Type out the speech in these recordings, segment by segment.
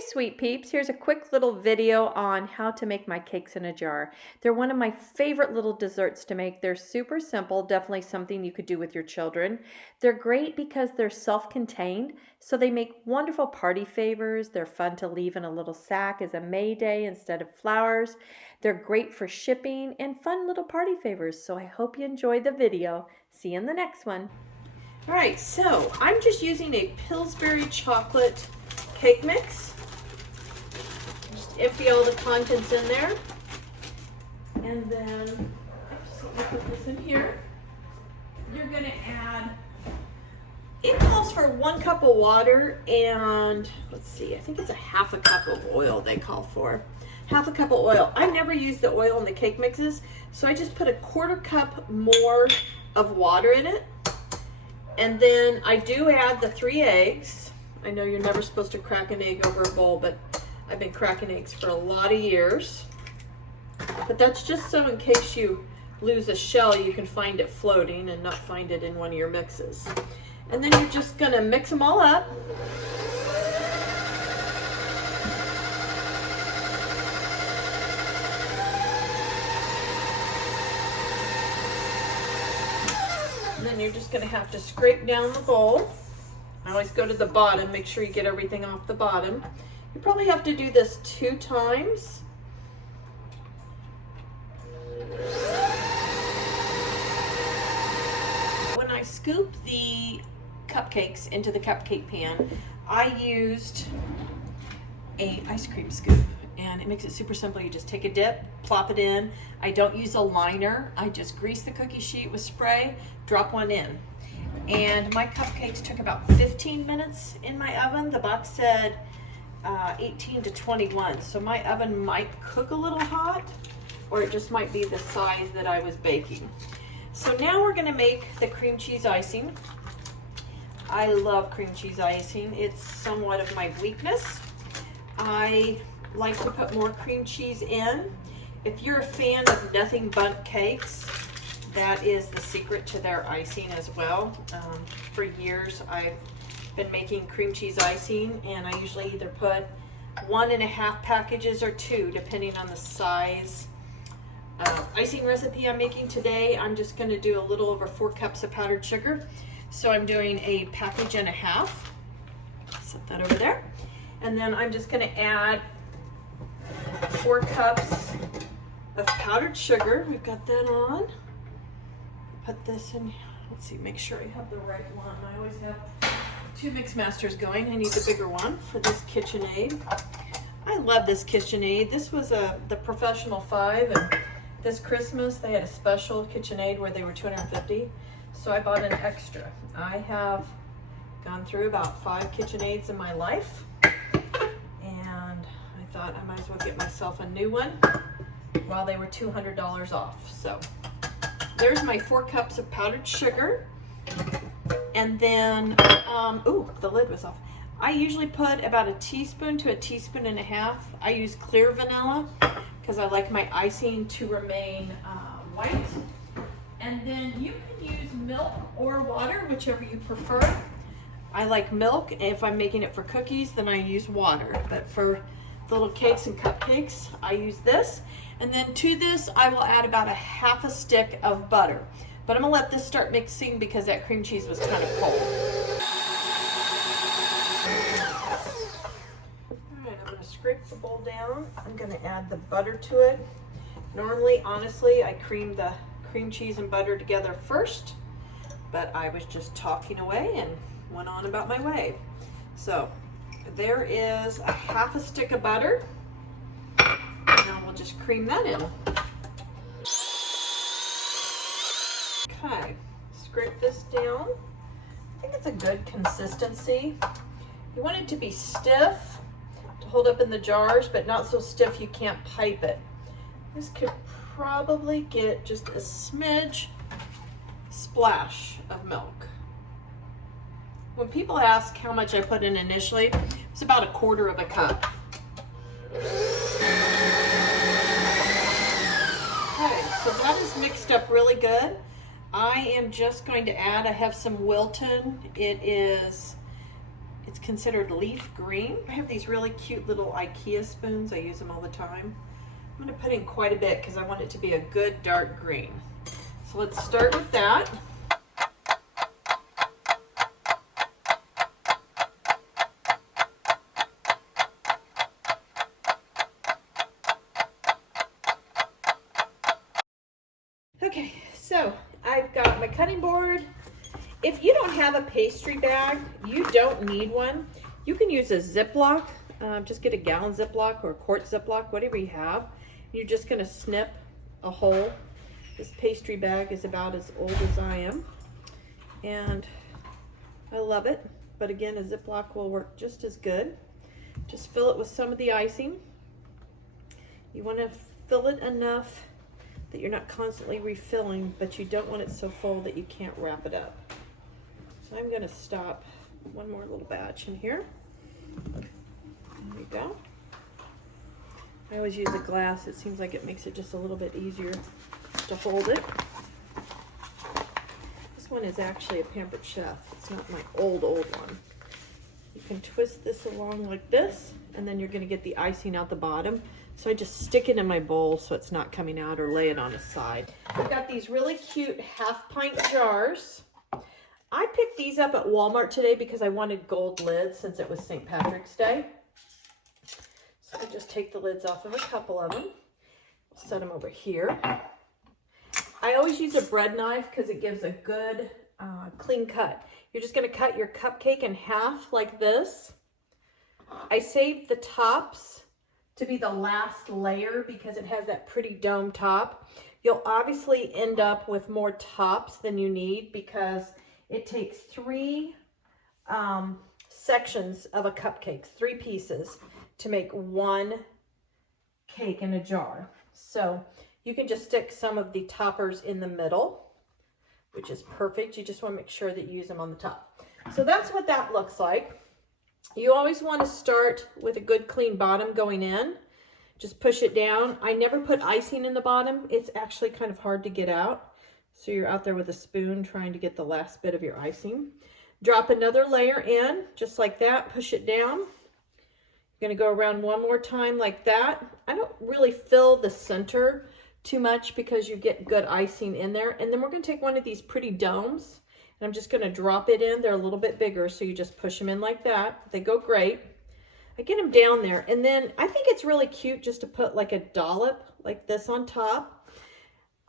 Hey sweet peeps, here's a quick little video on how to make my cakes in a jar. They're one of my favorite little desserts to make. They're super simple, definitely something you could do with your children. They're great because they're self-contained, so they make wonderful party favors. They're fun to leave in a little sack as a May Day instead of flowers. They're great for shipping and fun little party favors, so I hope you enjoyed the video. See you in the next one. All right, so I'm just using a Pillsbury chocolate cake mix. Just empty all the contents in there. And then, oops, let me put this in here. You're gonna add, it calls for 1 cup of water and, let's see, I think it's a half a cup of oil they call for. Half a cup of oil. I never use the oil in the cake mixes, so I just put a 1/4 cup more of water in it. And then I do add the 3 eggs. I know you're never supposed to crack an egg over a bowl, but I've been cracking eggs for a lot of years. But that's just so in case you lose a shell, you can find it floating and not find it in one of your mixes. And then you're just gonna mix them all up. And then you're just gonna have to scrape down the bowl. I always go to the bottom, make sure you get everything off the bottom. You probably have to do this 2 times. When I scoop the cupcakes into the cupcake pan, I used a ice cream scoop. And it makes it super simple. You just take a dip, plop it in. I don't use a liner. I just grease the cookie sheet with spray, drop one in. And my cupcakes took about 15 minutes in my oven. The box said 18 to 21. So my oven might cook a little hot, or it just might be the size that I was baking. So now we're gonna make the cream cheese icing. I love cream cheese icing. It's somewhat of my weakness. I like to put more cream cheese in. If you're a fan of nothing Bundt cakes, that is the secret to their icing as well. For years I've been making cream cheese icing, and I usually either put 1.5 packages or 2 depending on the size icing recipe I'm making. Today I'm just going to do a little over 4 cups of powdered sugar, so I'm doing a 1.5 packages. Set that over there, and then I'm just going to add 4 cups of powdered sugar. We've got that on. Put this in, let's see, make sure I have the right one. I always have 2 mix masters going. I need the bigger one for this KitchenAid. I love this KitchenAid. This was the Professional 5, and this Christmas they had a special KitchenAid where they were $250. So I bought an extra. I have gone through about 5 KitchenAids in my life, and I thought I might as well get myself a new one while they were $200 off. So there's my 4 cups of powdered sugar. And then, ooh, the lid was off. I usually put about 1 teaspoon to 1.5 teaspoons. I use clear vanilla because I like my icing to remain white. And then you can use milk or water, whichever you prefer. I like milk. If I'm making it for cookies, then I use water. But for the little cakes and cupcakes, I use this. And then to this, I will add about 1/2 stick of butter. But I'm gonna let this start mixing because that cream cheese was kind of cold. All right, I'm gonna scrape the bowl down. I'm gonna add the butter to it. Normally, honestly, I cream the cream cheese and butter together first, but I was just talking away and went on about my way. So there is 1/2 stick of butter. Now we'll just cream that in. Okay, scrape this down. I think it's a good consistency. You want it to be stiff to hold up in the jars, but not so stiff you can't pipe it. This could probably get just a smidge splash of milk. When people ask how much I put in initially, it's about 1/4 cup. Okay, so that is mixed up really good. I am just going to add, I have some Wilton. It is It's considered leaf green. I have these really cute little IKEA spoons. I use them all the time. I'm gonna put in quite a bit because I want it to be a good dark green. So let's start with that. Okay, so I've got my cutting board. If you don't have a pastry bag, you don't need one. You can use a Ziploc. Just get a gallon Ziploc or a quart Ziploc, whatever you have. You're just gonna snip a hole. This pastry bag is about as old as I am, and I love it. But again, a Ziploc will work just as good. Just fill it with some of the icing. You wanna fill it enough that you're not constantly refilling, but you don't want it so full that you can't wrap it up. So I'm gonna stop one more little batch in here. There we go. I always use a glass. It seems like it makes it just a little bit easier to hold it. This one is actually a Pampered Chef. It's not my old one. You can twist this along like this, and then you're gonna get the icing out the bottom. So I just stick it in my bowl so it's not coming out, or lay it on a side. I've got these really cute 1/2 pint jars. I picked these up at Walmart today because I wanted gold lids since it was St. Patrick's Day. So I just take the lids off of a couple of them. Set them over here. I always use a bread knife because it gives a good clean cut. You're just gonna cut your cupcake in half like this. I saved the tops to be the last layer because it has that pretty dome top. You'll obviously end up with more tops than you need because it takes 3 sections of a cupcake, 3 pieces, to make 1 cake in a jar. So you can just stick some of the toppers in the middle, which is perfect. You just want to make sure that you use them on the top. So that's what that looks like. You always want to start with a good clean bottom going in. Just push it down. I never put icing in the bottom. It's actually kind of hard to get out. So you're out there with a spoon trying to get the last bit of your icing. Drop another layer in, just like that. Push it down. You're gonna go around one more time like that. I don't really fill the center too much because you get good icing in there. And then we're gonna take one of these pretty domes, and I'm just gonna drop it in. They're a little bit bigger, so you just push them in like that. They go great. I get them down there, and then I think it's really cute just to put like a dollop like this on top.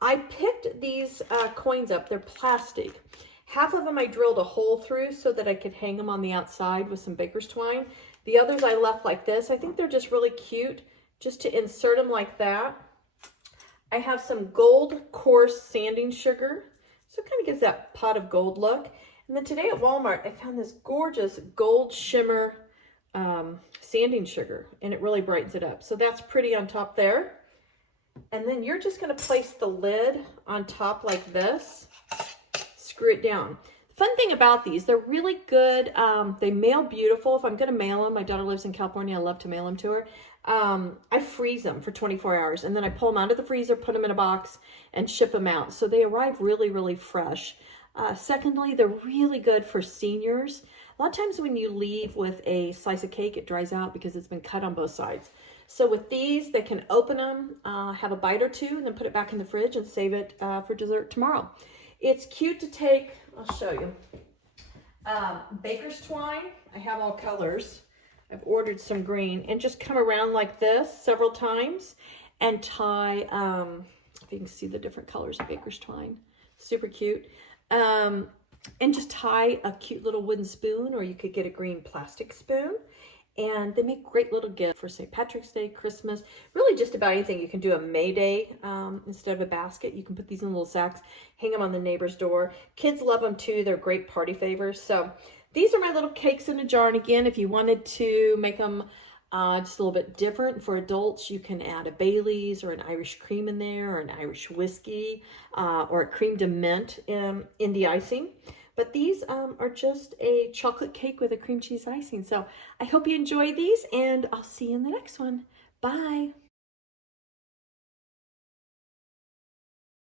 I picked these coins up. They're plastic. Half of them I drilled a hole through so that I could hang them on the outside with some baker's twine. The others I left like this. I think they're just really cute just to insert them like that. I have some gold coarse sanding sugar, so it kind of gives that pot of gold look. And then today at Walmart, I found this gorgeous gold shimmer sanding sugar, and it really brightens it up. So that's pretty on top there. And then you're just going to place the lid on top like this. Screw it down. The fun thing about these, they're really good. They mail beautiful. If I'm going to mail them, my daughter lives in California. I love to mail them to her. I freeze them for 24 hours, and then I pull them out of the freezer, put them in a box, and ship them out. So they arrive really, really fresh. Secondly, they're really good for seniors. A lot of times when you leave with a slice of cake, it dries out because it's been cut on both sides. So with these, they can open them, have a bite or two, and then put it back in the fridge and save it for dessert tomorrow. It's cute to take, I'll show you, baker's twine. I have all colors. I've ordered some green, and just come around like this several times and tie, if you can see the different colors of baker's twine, super cute. And just tie a cute little wooden spoon, or you could get a green plastic spoon. And they make great little gifts for St. Patrick's Day, Christmas, really just about anything. You can do a May Day instead of a basket. You can put these in little sacks, hang them on the neighbor's door. Kids love them too. They're great party favors. So these are my little cakes in a jar. And again, if you wanted to make them just a little bit different for adults, you can add a Bailey's or an Irish cream in there, or an Irish whiskey, or a creme de mint in the icing. But these are just a chocolate cake with a cream cheese icing. So I hope you enjoy these, and I'll see you in the next one. Bye.